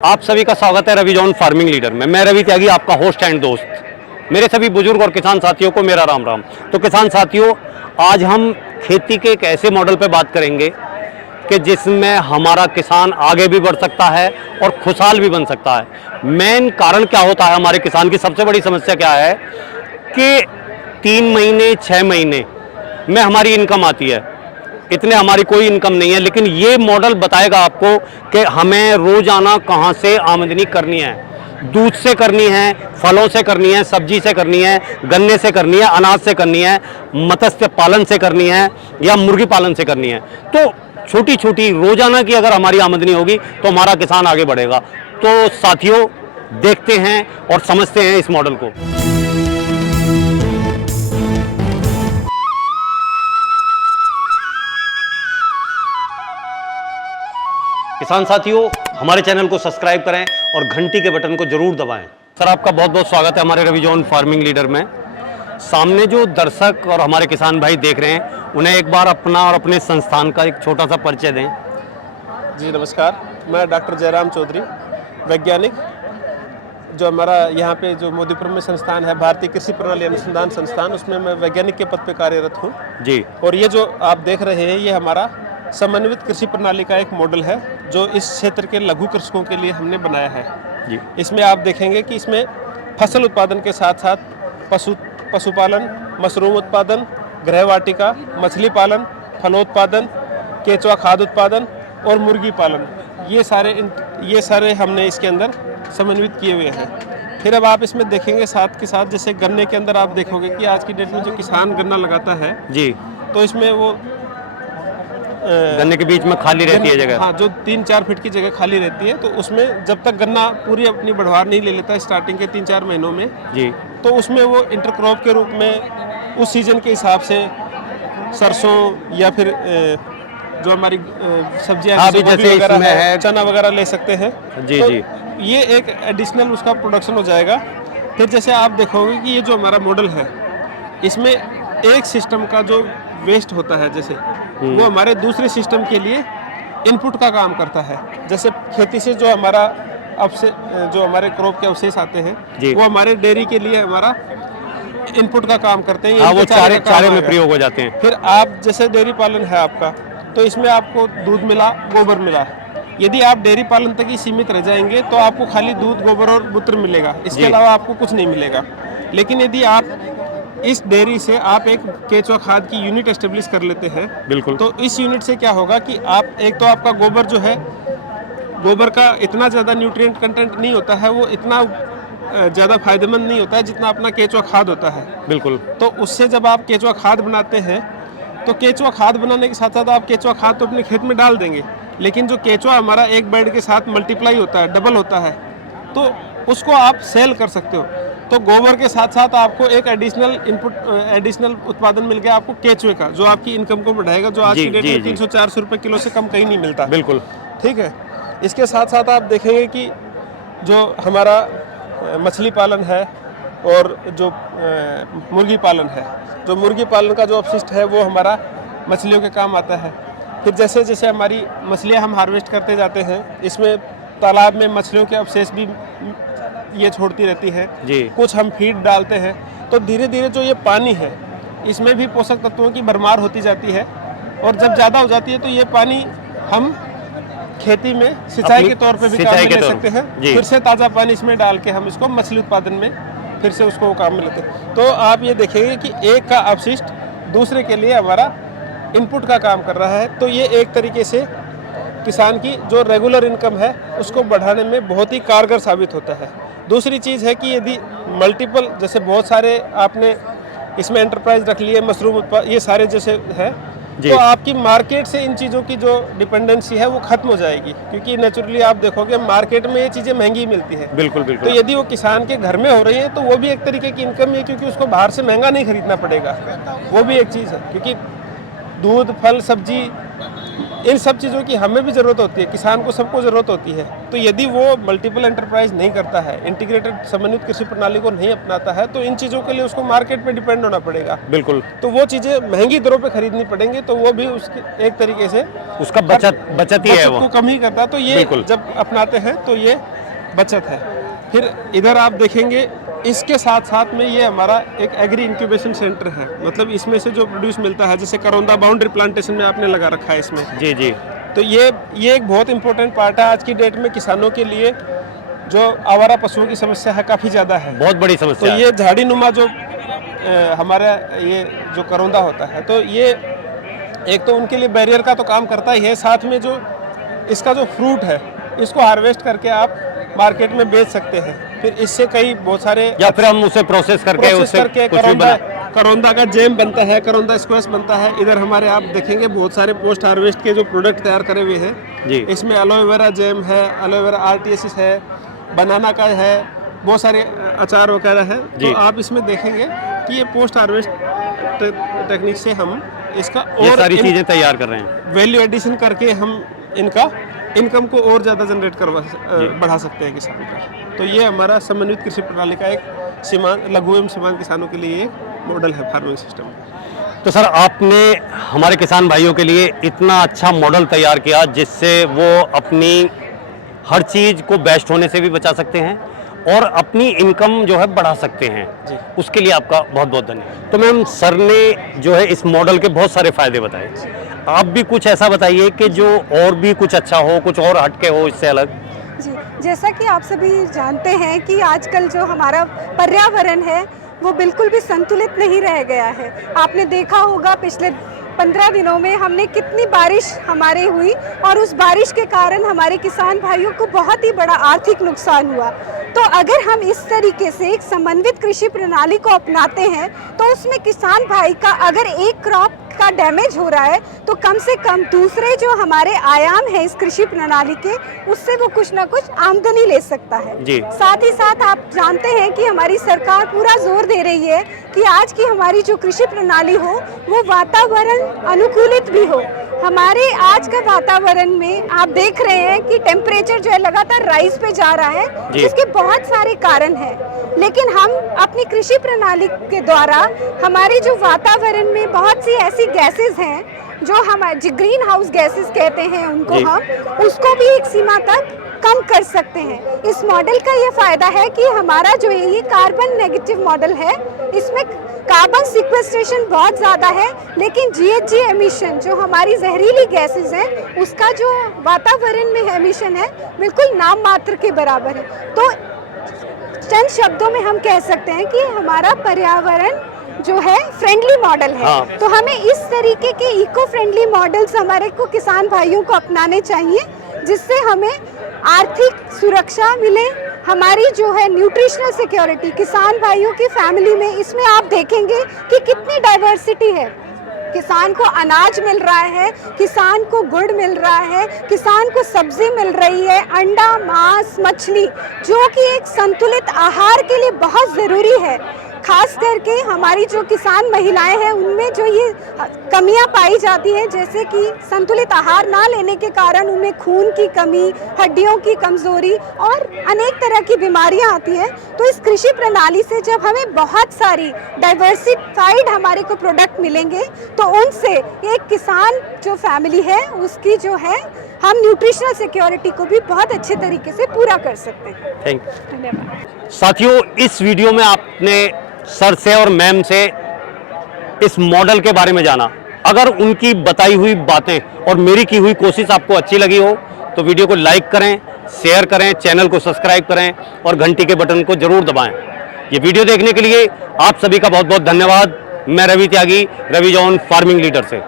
आप सभी का स्वागत है रवि जॉन फार्मिंग लीडर में। मैं रवि त्यागी, आपका होस्ट एंड दोस्त। मेरे सभी बुजुर्ग और किसान साथियों को मेरा राम राम। तो किसान साथियों, आज हम खेती के एक ऐसे मॉडल पर बात करेंगे कि जिसमें हमारा किसान आगे भी बढ़ सकता है और खुशहाल भी बन सकता है। मेन कारण क्या होता है, हमारे किसान की सबसे बड़ी समस्या क्या है कि 3 महीने 6 महीने में हमारी इनकम आती है, इतने हमारी कोई इनकम नहीं है। लेकिन ये मॉडल बताएगा आपको कि हमें रोजाना कहाँ से आमदनी करनी है। दूध से करनी है, फलों से करनी है, सब्जी से करनी है, गन्ने से करनी है, अनाज से करनी है, मत्स्य पालन से करनी है या मुर्गी पालन से करनी है। तो छोटी छोटी रोजाना की अगर हमारी आमदनी होगी तो हमारा किसान आगे बढ़ेगा। तो साथियों, देखते हैं और समझते हैं इस मॉडल को। किसान साथियों, हमारे चैनल को सब्सक्राइब करें और घंटी के बटन को जरूर दबाएं। सर, आपका बहुत बहुत स्वागत है हमारे रवि जॉन फार्मिंग लीडर में। सामने जो दर्शक और हमारे किसान भाई देख रहे हैं, उन्हें एक बार अपना और अपने संस्थान का एक छोटा सा परिचय दें। जी नमस्कार, मैं डॉक्टर जयराम चौधरी, वैज्ञानिक, जो हमारा यहाँ पे जो मोदीपुर में संस्थान है, भारतीय कृषि प्रणाली अनुसंधान संस्थान, उसमें मैं वैज्ञानिक के पद पे कार्यरत हूँ जी। और ये जो आप देख रहे हैं, ये हमारा समन्वित कृषि प्रणाली का एक मॉडल है जो इस क्षेत्र के लघु कृषकों के लिए हमने बनाया है जी। इसमें आप देखेंगे कि इसमें फसल उत्पादन के साथ साथ पशुपालन, मशरूम उत्पादन, गृहवाटिका, मछली पालन, फलोत्पादन, केंचुआ खाद उत्पादन और मुर्गी पालन, ये सारे हमने इसके अंदर समन्वित किए हुए हैं। फिर अब आप इसमें देखेंगे साथ के साथ, जैसे गन्ने के अंदर आप देखोगे कि आज की डेट में जो किसान गन्ना लगाता है जी, तो इसमें वो गन्ने के बीच में खाली रहती है जगह। हाँ, जो 3-4 फीट की जगह खाली रहती है, तो उसमें जब तक गन्ना पूरी अपनी बढ़वार नहीं ले लेता स्टार्टिंग के 3-4 महीनों में जी, तो उसमें वो इंटरक्रॉप के रूप में उस सीजन के हिसाब से सरसों या फिर जो हमारी सब्जियां हाँ, जैसे इसमें है चना वगैरह ले सकते हैं। जी तो जी। ये एक एडिशनल उसका प्रोडक्शन हो जाएगा। फिर जैसे आप देखोगे कि ये जो हमारा मॉडल है, इसमें एक सिस्टम का जो वेस्ट होता है, जैसे वो हमारे दूसरे सिस्टम के लिए इनपुट का काम करता है। जैसे खेती से जो हमारा जो हमारे क्रॉप के अवशेष आते हैं, वो हमारे डेयरी के लिए हमारा इनपुट का काम करते हैं। हाँ, वो चारे में प्रयोग हो जाते हैं। फिर आप जैसे डेयरी पालन है आपका, तो इसमें आपको दूध मिला, गोबर मिला। यदि आप डेयरी पालन तक ही सीमित रह जाएंगे तो आपको खाली दूध, गोबर और मूत्र मिलेगा, इसके अलावा आपको कुछ नहीं मिलेगा। लेकिन यदि आप इस डेयरी से आप एक केंचुआ खाद की यूनिट एस्टेब्लिश कर लेते हैं, बिल्कुल, तो इस यूनिट से क्या होगा कि आप एक तो आपका गोबर जो है, गोबर का इतना ज़्यादा न्यूट्रिएंट कंटेंट नहीं होता है, वो इतना ज़्यादा फायदेमंद नहीं होता है जितना अपना केंचुआ खाद होता है। बिल्कुल। तो उससे जब आप केंचुआ खाद बनाते हैं, तो केंचुआ खाद बनाने के साथ साथ आप केंचुआ खाद तो अपने खेत में डाल देंगे, लेकिन जो केंचुआ हमारा एक बेड के साथ मल्टीप्लाई होता है, डबल होता है, तो उसको आप सेल कर सकते हो। तो गोबर के साथ साथ आपको एक एडिशनल उत्पादन मिल गया आपको केंचुए का, जो आपकी इनकम को बढ़ाएगा, जो आज की डेट में 300-400 रुपये किलो से कम कहीं नहीं मिलता। बिल्कुल, ठीक है। इसके साथ साथ आप देखेंगे कि जो हमारा मछली पालन है और जो मुर्गी पालन है, जो मुर्गी पालन का जो अपशिष्ट है वो हमारा मछलियों के काम आता है। फिर जैसे जैसे हमारी मछलियाँ हम हार्वेस्ट करते जाते हैं, इसमें तालाब में मछलियों के अवशेष भी ये छोड़ती रहती है जी। कुछ हम फीड डालते हैं, तो धीरे धीरे जो ये पानी है, इसमें भी पोषक तत्वों की भरमार होती जाती है और जब ज़्यादा हो जाती है तो ये पानी हम खेती में सिंचाई के तौर पे भी काम में ले सकते हैं। फिर से ताज़ा पानी इसमें डाल के हम इसको मछली उत्पादन में फिर से उसको काम में लेते हैं। तो आप ये देखेंगे कि एक का अपशिष्ट दूसरे के लिए हमारा इनपुट का काम कर रहा है। तो ये एक तरीके से किसान की जो रेगुलर इनकम है उसको बढ़ाने में बहुत ही कारगर साबित होता है। दूसरी चीज़ है कि यदि मल्टीपल, जैसे बहुत सारे आपने इसमें एंटरप्राइज रख लिए, मशरूम उत्पाद, ये सारे जैसे है, तो आपकी मार्केट से इन चीज़ों की जो डिपेंडेंसी है वो खत्म हो जाएगी, क्योंकि नेचुरली आप देखोगे मार्केट में ये चीज़ें महंगी मिलती है। बिल्कुल बिल्कुल। तो यदि वो किसान के घर में हो रही है तो वो भी एक तरीके की इनकम है, क्योंकि उसको बाहर से महंगा नहीं खरीदना पड़ेगा, वो भी एक चीज़ है। क्योंकि दूध, फल, सब्जी इन सब चीज़ों की हमें भी ज़रूरत होती है, किसान को सबको ज़रूरत होती है। तो यदि वो मल्टीपल एंटरप्राइज नहीं करता है, इंटीग्रेटेड समन्वित कृषि प्रणाली को नहीं अपनाता है, तो इन चीज़ों के लिए उसको मार्केट पे डिपेंड होना पड़ेगा। बिल्कुल, तो वो चीज़ें महंगी दरों पे खरीदनी पड़ेंगी, तो वो भी उसके एक तरीके से उसका बचत ही है बचत वो। को कम ही करता है। तो ये बिल्कुल। जब अपनाते हैं तो ये बचत है। फिर इधर आप देखेंगे, इसके साथ साथ में ये हमारा एक एग्री इंक्यूबेशन सेंटर है। मतलब इसमें से जो प्रोड्यूस मिलता है, जैसे करौंदा बाउंड्री प्लांटेशन में आपने लगा रखा है इसमें, जी जी, तो ये एक बहुत इंपॉर्टेंट पार्ट है आज की डेट में किसानों के लिए। जो आवारा पशुओं की समस्या है काफ़ी ज़्यादा है, बहुत बड़ी तो समस्या है। ये झाड़ी नुमा जो हमारा ये जो करौंदा होता है, तो ये एक तो उनके लिए बैरियर का तो काम करता ही है, साथ में जो इसका जो फ्रूट है इसको हार्वेस्ट करके आप मार्केट में बेच सकते हैं। फिर इससे कई बहुत सारे या फिर हम उसे प्रोसेस करके उससे कुछ भी बना। करौंदा का जैम बनता है, करौंदा स्क्वैश बनता है। इधर हमारे आप देखेंगे बहुत सारे पोस्ट हार्वेस्ट के जो प्रोडक्ट तैयार करे हुए हैं जी। इसमें एलोवेरा जैम है, एलोवेरा आरटीएस है, बनाना का है, बहुत सारे अचार वगैरह है। जी। तो आप इसमें देखेंगे कि ये पोस्ट हार्वेस्ट टेक्निक से हम इसका ये और सारी चीजें तैयार कर रहे हैं। वैल्यू एडिशन करके हम इनका इनकम को और ज़्यादा जनरेट बढ़ा सकते हैं किसान का। तो ये हमारा समन्वित कृषि प्रणाली का एक सीमांत लघु एवं सीमांत किसानों के लिए एक मॉडल है फार्मिंग सिस्टम। तो सर, आपने हमारे किसान भाइयों के लिए इतना अच्छा मॉडल तैयार किया जिससे वो अपनी हर चीज़ को बेस्ट होने से भी बचा सकते हैं और अपनी इनकम जो है बढ़ा सकते हैं। जी। उसके लिए आपका बहुत बहुत धन्यवाद। तो मैम, सर ने जो है इस मॉडल के बहुत सारे फायदे बताए, आप भी कुछ ऐसा बताइए कि जो और भी कुछ अच्छा हो, कुछ और हटके हो इससे अलग। जी, जैसा कि आप सभी जानते हैं कि आजकल जो हमारा पर्यावरण है वो बिल्कुल भी संतुलित नहीं रह गया है। आपने देखा होगा पिछले 15 दिनों में हमने कितनी बारिश हमारे हुई और उस बारिश के कारण हमारे किसान भाइयों को बहुत ही बड़ा आर्थिक नुकसान हुआ। तो अगर हम इस तरीके से एक समन्वित कृषि प्रणाली को अपनाते हैं तो उसमें किसान भाई का अगर एक क्रॉप का डैमेज हो रहा है तो कम से कम दूसरे जो हमारे आयाम है इस कृषि प्रणाली के, उससे वो कुछ ना कुछ आमदनी ले सकता है जी। साथ ही साथ आप जानते हैं कि हमारी सरकार पूरा जोर दे रही है कि आज की हमारी जो कृषि प्रणाली हो वो वातावरण अनुकूलित भी हो। हमारे आज का वातावरण में आप देख रहे हैं कि टेम्परेचर जो है लगातार राइज पे जा रहा है, जिसके बहुत सारे कारण हैं, लेकिन हम अपनी कृषि प्रणाली के द्वारा हमारे जो वातावरण में बहुत सी ऐसी गैसेस हैं जो हम ग्रीन हाउस गैसेस कहते हैं उनको, हम उसको भी एक सीमा तक कम कर सकते हैं। इस मॉडल का ये फायदा है कि हमारा जो ये कार्बन नेगेटिव मॉडल है, इसमें कार्बन सिक्वेस्ट्रेशन बहुत ज़्यादा है, लेकिन जीएचजी एमिशन जो हमारी जहरीली गैसेस हैं उसका जो वातावरण में एमिशन है बिल्कुल नाम मात्र के बराबर है। तो चंद शब्दों में हम कह सकते हैं कि हमारा पर्यावरण जो है फ्रेंडली मॉडल है। हाँ। तो हमें इस तरीके के इको फ्रेंडली मॉडल्स हमारे को किसान भाइयों को अपनाने चाहिए, जिससे हमें आर्थिक सुरक्षा मिले, हमारी जो है न्यूट्रिशनल सिक्योरिटी किसान भाइयों की फैमिली में, इसमें आप देखेंगे कि कितनी डाइवर्सिटी है। किसान को अनाज मिल रहा है, किसान को गुड़ मिल रहा है, किसान को सब्जी मिल रही है, अंडा, मांस, मछली, जो कि एक संतुलित आहार के लिए बहुत ज़रूरी है। खास करके हमारी जो किसान महिलाएं हैं उनमें जो ये कमियां पाई जाती हैं, जैसे कि संतुलित आहार ना लेने के कारण उनमें खून की कमी, हड्डियों की कमजोरी और अनेक तरह की बीमारियां आती हैं। तो इस कृषि प्रणाली से जब हमें बहुत सारी डाइवर्सिफाइड हमारे को प्रोडक्ट मिलेंगे तो उनसे एक किसान जो फैमिली है उसकी जो है हम न्यूट्रिशनल सिक्योरिटी को भी बहुत अच्छे तरीके से पूरा कर सकते हैं। Thank you. धन्यवाद। साथियों, इस वीडियो में आपने सर से और मैम से इस मॉडल के बारे में जाना। अगर उनकी बताई हुई बातें और मेरी की हुई कोशिश आपको अच्छी लगी हो तो वीडियो को लाइक करें, शेयर करें, चैनल को सब्सक्राइब करें और घंटी के बटन को जरूर दबाएं। ये वीडियो देखने के लिए आप सभी का बहुत बहुत धन्यवाद। मैं रवि त्यागी, रवि जॉन फार्मिंग लीडर से।